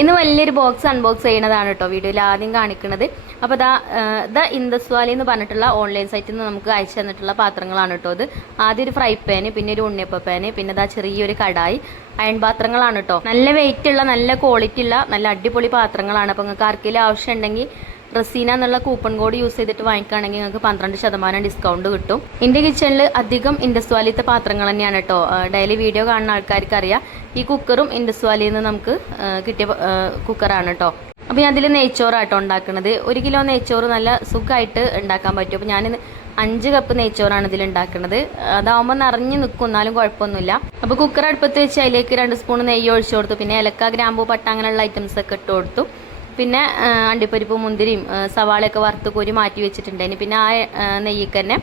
ഇന്ന് വലിയൊരു box unbox ചെയ്യുന്നതാണ് കേട്ടോ വീഡിയോയിൽ ആദ്യം കാണിക്കുന്നത്. അപ്പോൾ ദ ഇൻഡസ്വാലി എന്ന് പറഞ്ഞിട്ടുള്ള ഓൺലൈൻ സൈറ്റിൽ നിന്ന് നമുക്ക് അയച്ചു തന്നിട്ടുള്ള പാത്രങ്ങളാണ് കേട്ടോ. ഇത് ആദ്യം ഒരു ഫ്രൈ പാന്, പിന്നെ ഒരു ഉണ്ണിയപ്പ പാന്, പിന്നെ ചെറിയൊരു കടായി, അയൺ പാത്രങ്ങളാണ് കേട്ടോ. നല്ല വെയിറ്റ് ഉള്ള, നല്ല ക്വാളിറ്റി ഉള്ള, നല്ല അടിപൊളി പാത്രങ്ങളാണ്. അപ്പോൾ നിങ്ങൾക്ക് ആർക്കെങ്കിലും ആവശ്യം ഉണ്ടെങ്കിൽ റസീന എന്നുള്ള കൂപ്പൺ കോഡ് യൂസ് ചെയ്തിട്ട് വാങ്ങിക്കുകയാണെങ്കിൽ നിങ്ങൾക്ക് 12% ഡിസ്കൗണ്ട് കിട്ടും. എൻ്റെ കിച്ചണിൽ അധികം ഇൻഡസ്വാലിത്തെ പാത്രങ്ങൾ തന്നെയാണ് കേട്ടോ. ഡെയിലി വീഡിയോ കാണുന്ന ആൾക്കാർക്ക് അറിയാം. ഈ കുക്കറും ഇൻഡസ്വാലിയിൽ നിന്ന് നമുക്ക് കിട്ടിയ കുക്കറാണ് കേട്ടോ. അപ്പോൾ ഞാൻ അതിൽ നെയ്ച്ചോറാട്ടോ ഉണ്ടാക്കുന്നത്. 1 കിലോ നെയ്ച്ചോറ് നല്ല സുഖമായിട്ട് ഉണ്ടാക്കാൻ പറ്റും. അപ്പോൾ ഞാൻ 5 കപ്പ് നെയ്ച്ചോറാണ് ഇതിൽ ഉണ്ടാക്കുന്നത്. അതാവുമ്പോൾ നിറഞ്ഞു നിൽക്കും, എന്നാലും കുഴപ്പമൊന്നുമില്ല. അപ്പോൾ കുക്കർ അടുപ്പത്ത് വെച്ച് അതിലേക്ക് 2 സ്പൂൺ നെയ്യ് ഒഴിച്ചു കൊടുത്തു. പിന്നെ ഏലക്ക, ഗ്രാമ്പൂ, പട്ട അങ്ങനെയുള്ള ഐറ്റംസ് ഒക്കെ ഇട്ട് കൊടുത്തു. പിന്നെ അണ്ടിപ്പരിപ്പ്, മുന്തിരിയും സവാളയൊക്കെ വറുത്ത് കോരി മാറ്റി വെച്ചിട്ടുണ്ടായിന്. പിന്നെ ആ നെയ്യ്ക്ക് തന്നെ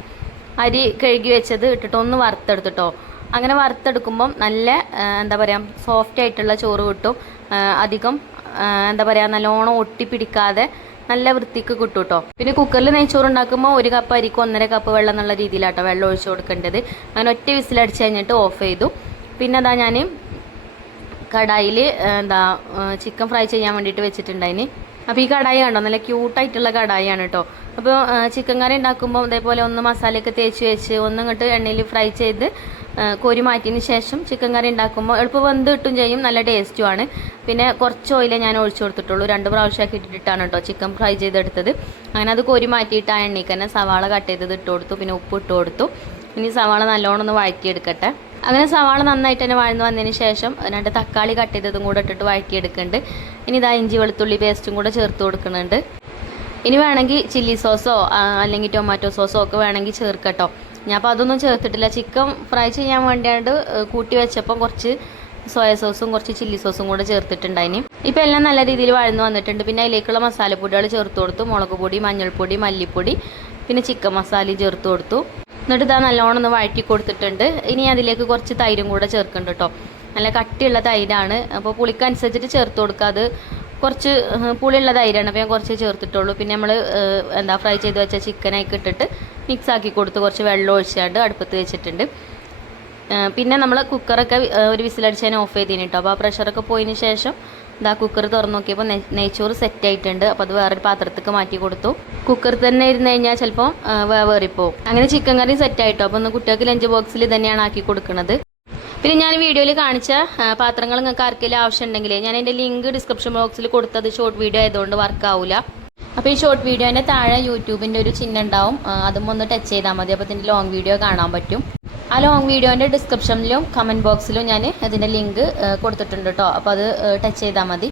അരി കഴുകി വെച്ചത് ഇട്ടിട്ട് ഒന്ന് വറുത്തെടുത്തിട്ടോ. അങ്ങനെ വറുത്തെടുക്കുമ്പം നല്ല എന്താ പറയുക, സോഫ്റ്റ് ആയിട്ടുള്ള ചോറ് കിട്ടും. അധികം എന്താ പറയുക, നല്ലോണം ഒട്ടിപ്പിടിക്കാതെ നല്ല വൃത്തിക്ക് കിട്ടും കേട്ടോ. പിന്നെ കുക്കറിൽ നെയ്ച്ചോറ് ഉണ്ടാക്കുമ്പോൾ 1 കപ്പ് അരിക്ക് 1.5 കപ്പ് വെള്ളം എന്നുള്ള രീതിയിലാട്ടോ വെള്ളം ഒഴിച്ചു കൊടുക്കേണ്ടത്. അങ്ങനെ ഒറ്റ വിസിലടിച്ച് കഴിഞ്ഞിട്ട് ഓഫ് ചെയ്തു. പിന്നെ അതാ ഞാൻ കടായിൽ ചിക്കൻ ഫ്രൈ ചെയ്യാൻ വേണ്ടിയിട്ട് വെച്ചിട്ടുണ്ടായിന്. അപ്പോൾ ഈ കടായി കണ്ടോ, നല്ല ക്യൂട്ടായിട്ടുള്ള കടായിയാണ് കേട്ടോ. അപ്പോൾ ചിക്കൻ കറി ഉണ്ടാക്കുമ്പോൾ ഇതേപോലെ ഒന്ന് മസാലയൊക്കെ തേച്ച് വെച്ച് ഇങ്ങോട്ട് എണ്ണയിൽ ഫ്രൈ ചെയ്ത് കോരി മാറ്റിയതിന് ശേഷം ചിക്കൻ കറി ഉണ്ടാക്കുമ്പോൾ എളുപ്പം വെന്ത് കിട്ടും ചെയ്യും, നല്ല ടേസ്റ്റുമാണ്. പിന്നെ കുറച്ച് ഓയിലേ ഞാൻ ഒഴിച്ചു കൊടുത്തിട്ടുള്ളൂ. 2 പ്രാവശ്യമാക്കി ഇട്ടിട്ടാണ് കേട്ടോ ചിക്കൻ ഫ്രൈ ചെയ്തെടുത്തത്. അങ്ങനെ അത് കോരി മാറ്റിയിട്ട് ആ എണ്ണയ്ക്ക് തന്നെ സവാള കട്ട് ചെയ്തത് ഇട്ട് കൊടുത്തു. പിന്നെ ഉപ്പ് ഇട്ട് കൊടുത്തു. ഇനി സവാള നല്ലോണം ഒന്ന് വഴറ്റിയെടുക്കട്ടെ. അങ്ങനെ സവാള നന്നായിട്ട് തന്നെ വഴന്ന് വന്നതിന് ശേഷം 2 തക്കാളി കട്ട് ചെയ്തതും കൂടെ ഇട്ടിട്ട് വഴറ്റിയെടുക്കുന്നുണ്ട്. ഇനി ഇതാ ഇഞ്ചി വെളുത്തുള്ളി പേസ്റ്റും കൂടെ ചേർത്ത് കൊടുക്കുന്നുണ്ട്. ഇനി വേണമെങ്കിൽ ചില്ലി സോസോ അല്ലെങ്കിൽ ടൊമാറ്റോ സോസോ ഒക്കെ വേണമെങ്കിൽ ചേർക്കട്ടോ. ഞാൻ അപ്പോൾ അതൊന്നും ചേർത്തിട്ടില്ല. ചിക്കൻ ഫ്രൈ ചെയ്യാൻ വേണ്ടിയാണ്ട് കൂട്ടി വെച്ചപ്പം കുറച്ച് സോയ സോസും കുറച്ച് ചില്ലി സോസും കൂടെ ചേർത്തിട്ടുണ്ടായിന്. ഇപ്പോൾ എല്ലാം നല്ല രീതിയിൽ വഴന്ന് വന്നിട്ടുണ്ട്. പിന്നെ അതിലേക്കുള്ള മസാലപ്പൊടികൾ ചേർത്ത് കൊടുത്തു. മുളക് പൊടി, മഞ്ഞൾപ്പൊടി, മല്ലിപ്പൊടി, പിന്നെ ചിക്കൻ മസാലയും ചേർത്ത് കൊടുത്തു. എന്നിട്ട് ഇതാ നല്ലോണം ഒന്ന് വഴറ്റി കൊടുത്തിട്ടുണ്ട്. ഇനി അതിലേക്ക് കുറച്ച് തൈരും കൂടെ ചേർക്കുന്നുണ്ട് കേട്ടോ. നല്ല കട്ടിയുള്ള തൈരാണ്. അപ്പോൾ പുളിക്കനുസരിച്ചിട്ട് ചേർത്ത് കൊടുക്കുക. അത് കുറച്ച് പുളിയുള്ള തൈരാണ്, അപ്പോൾ ഞാൻ കുറച്ച് ചേർത്തിട്ടുള്ളൂ. പിന്നെ നമ്മൾ ഫ്രൈ ചെയ്ത് വെച്ച ചിക്കനൊക്കെ ഇട്ടിട്ട് മിക്സ് ആക്കി കൊടുത്ത് കുറച്ച് വെള്ളം ഒഴിച്ചാണ്ട് അടുപ്പത്ത് വെച്ചിട്ടുണ്ട്. പിന്നെ നമ്മൾ കുക്കറൊക്കെ ഒരു വിസിലടിച്ചതിന് ഓഫ് ചെയ്തിന് കേട്ടോ. അപ്പോൾ ആ പ്രഷറൊക്കെ പോയതിന് ശേഷം കുക്കർ തുറന്ന് നോക്കിയപ്പോൾ നെയ്ച്ചോറ് സെറ്റ് ആയിട്ടുണ്ട്. അപ്പോൾ അത് വേറൊരു പാത്രത്തേക്ക് മാറ്റി കൊടുത്തു. കുക്കർ തന്നെ ഇരുന്ന് കഴിഞ്ഞാൽ ചിലപ്പോൾ വേറിപ്പോവും. അങ്ങനെ ചിക്കൻ കറി സെറ്റ് ആയിട്ടോ. അപ്പോൾ ഒന്ന് കുട്ടികൾക്ക് ലഞ്ച് ബോക്സിൽ തന്നെയാണ് ആക്കി കൊടുക്കുന്നത്. പിന്നെ ഞാൻ വീഡിയോയിൽ കാണിച്ച പാത്രങ്ങൾ നിങ്ങൾക്ക് ആർക്കെങ്കിലും ആവശ്യം ഉണ്ടെങ്കിൽ ഞാൻ എൻ്റെ ലിങ്ക് ഡിസ്ക്രിപ്ഷൻ ബോക്സിൽ കൊടുത്തത് ഷോർട്ട് വീഡിയോ ആയതുകൊണ്ട് വർക്ക് ആവില്ല. അപ്പോൾ ഈ ഷോർട്ട് വീഡിയോൻ്റെ താഴെ യൂട്യൂബിൻ്റെ ഒരു ചിഹ്നം ഉണ്ടാവും, അതും ഒന്ന് ടച്ച് ചെയ്താൽ മതി. അപ്പോൾ ഇതിൻ്റെ ലോങ് വീഡിയോ കാണാൻ പറ്റും. ആ ലോങ് വീഡിയോൻ്റെ ഡിസ്ക്രിപ്ഷനിലും കമൻറ്റ് ബോക്സിലും ഞാൻ അതിൻ്റെ ലിങ്ക് കൊടുത്തിട്ടുണ്ട് കേട്ടോ. അപ്പോൾ അത് ടച്ച് ചെയ്താൽ മതി.